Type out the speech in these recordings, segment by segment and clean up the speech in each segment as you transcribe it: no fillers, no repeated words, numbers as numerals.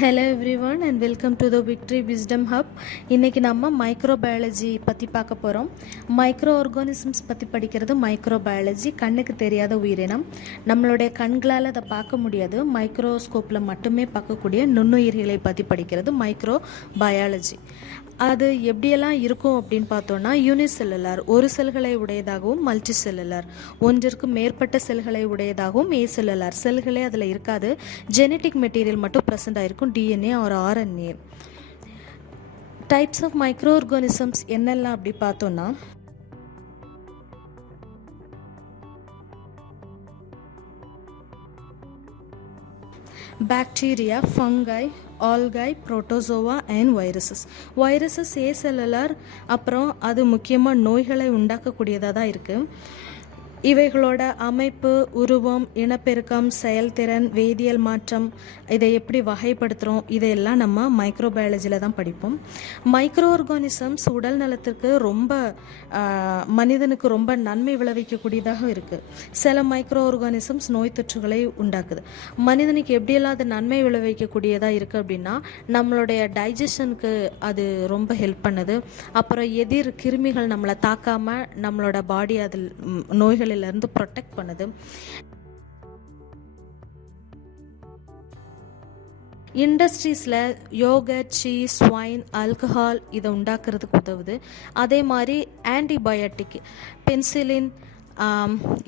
Hello everyone and welcome to the victory wisdom hub. இன்றைக்கி நம்ம microbiology பற்றி பார்க்க போகிறோம். மைக்ரோ ஆர்கானிசம்ஸ் பற்றி படிக்கிறது மைக்ரோபயாலஜி. கண்ணுக்கு தெரியாத உயிரினம், நம்மளுடைய கண்களால் அதை பார்க்க முடியாது, மைக்ரோஸ்கோப்பில் மட்டுமே பார்க்கக்கூடிய நுண்ணுயிர்களை பற்றி படிக்கிறது மைக்ரோ பயாலஜி. அது எப்படியெல்லாம் இருக்கும் அப்படின்னு பார்த்தோன்னா, யூனிசெல்லுலார் ஒரு செல்களை உடையதாகவும், மல்டி செல்லுலார் ஒன்றிற்கு மேற்பட்ட செல்களை உடையதாகவும், ஏ செல்லுலார் செல்களே அதில் இருக்காது, ஜெனட்டிக் மெட்டீரியல் மட்டும் ப்ரெசென்ட் ஆகிருக்கும், டிஎன்ஏ ஒரு RNA. Types of microorganisms என்னெல்லாம் அப்படி பார்த்தோன்னா, bacteria, fungi, algae, protozoa and viruses. Viruses acellular, அப்புறம் அது முக்கியமாக நோய்களை உண்டாக்கக்கூடியதாக தான் இருக்குது. இவைகளோட அமைப்பு, உருவம், இனப்பெருக்கம், செயல்திறன், வேதியியல் மாற்றம், இதை எப்படி வகைப்படுத்துகிறோம், இதையெல்லாம் நம்ம மைக்ரோபயாலஜியில் தான் படிப்போம். மைக்ரோ ஆர்கானிசம்ஸ் உடல் நலத்திற்கு ரொம்ப மனிதனுக்கு ரொம்ப நன்மை விளைவிக்கக்கூடியதாக இருக்குது. சில மைக்ரோ ஆர்கானிசம்ஸ் நோய் தொற்றுகளை உண்டாக்குது. மனிதனுக்கு எப்படியெல்லாம் அது நன்மை விளைவிக்கக்கூடியதாக இருக்குது அப்படின்னா, நம்மளுடைய டைஜஷனுக்கு அது ரொம்ப ஹெல்ப் பண்ணுது. அப்புறம் எதிர் கிருமிகள் நம்மளை தாக்காமல் நம்மளோட பாடி அதில் நோய்களிலிருந்து ப்ரொடெக்ட் பண்ணுது. இண்டஸ்ட்ரீஸில் யோகர்ட், சீஸ், ஒயின், ஆல்கஹால் இதை உண்டாக்குறதுக்கு உதவுது. அதே மாதிரி ஆன்டிபயோட்டிக், பென்சிலின்,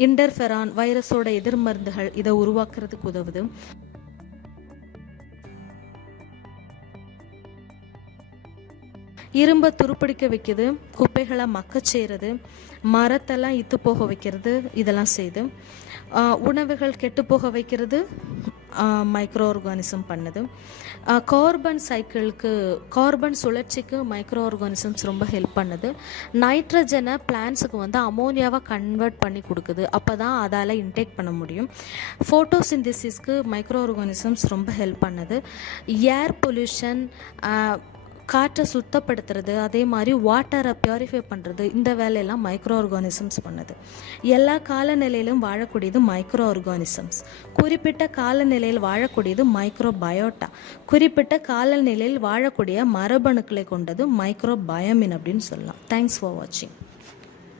இன்டர்ஃபெரான், வைரஸோட எதிர்மருந்துகள் இதை உருவாக்குறதுக்கு உதவுது. இரும்பை துருப்பிடிக்க வைக்கிறது, குப்பைகளை மக்கச் செய்கிறது, மரத்தெல்லாம் இத்து போக வைக்கிறது, இதெல்லாம் செய்யுது. உணவுகள் கெட்டு போக வைக்கிறது மைக்ரோ ஆர்கானிசம் பண்ணுது. கார்பன் சுழற்சிக்கு மைக்ரோ ஆர்கானிசம்ஸ் ரொம்ப ஹெல்ப் பண்ணுது. நைட்ரஜனை பிளான்ஸுக்கு அமோனியாவை கன்வெர்ட் பண்ணி கொடுக்குது, அப்போ தான் அதால் இன்டேக் பண்ண முடியும். ஃபோட்டோசிந்தசிஸ்க்கு மைக்ரோ ஆர்கானிசம்ஸ் ரொம்ப ஹெல்ப் பண்ணுது. ஏர் பொல்யூஷன், காற்றை சுத்தப்படுத்துறது, அதே மாதிரி வாட்டரை பியூரிஃபை பண்ணுறது, இந்த வேலையெல்லாம் மைக்ரோ ஆர்கானிசம்ஸ் பண்ணுது. எல்லா காலநிலையிலும் வாழக்கூடியது மைக்ரோ ஆர்கானிசம்ஸ். குறிப்பிட்ட காலநிலையில் வாழக்கூடியது மைக்ரோ பயோட்டா. குறிப்பிட்ட காலநிலையில் வாழக்கூடிய மரபணுக்களை கொண்டது மைக்ரோ பயோமின் அப்படின்னு சொல்லலாம். தேங்க்ஸ் ஃபார் வாட்சிங்.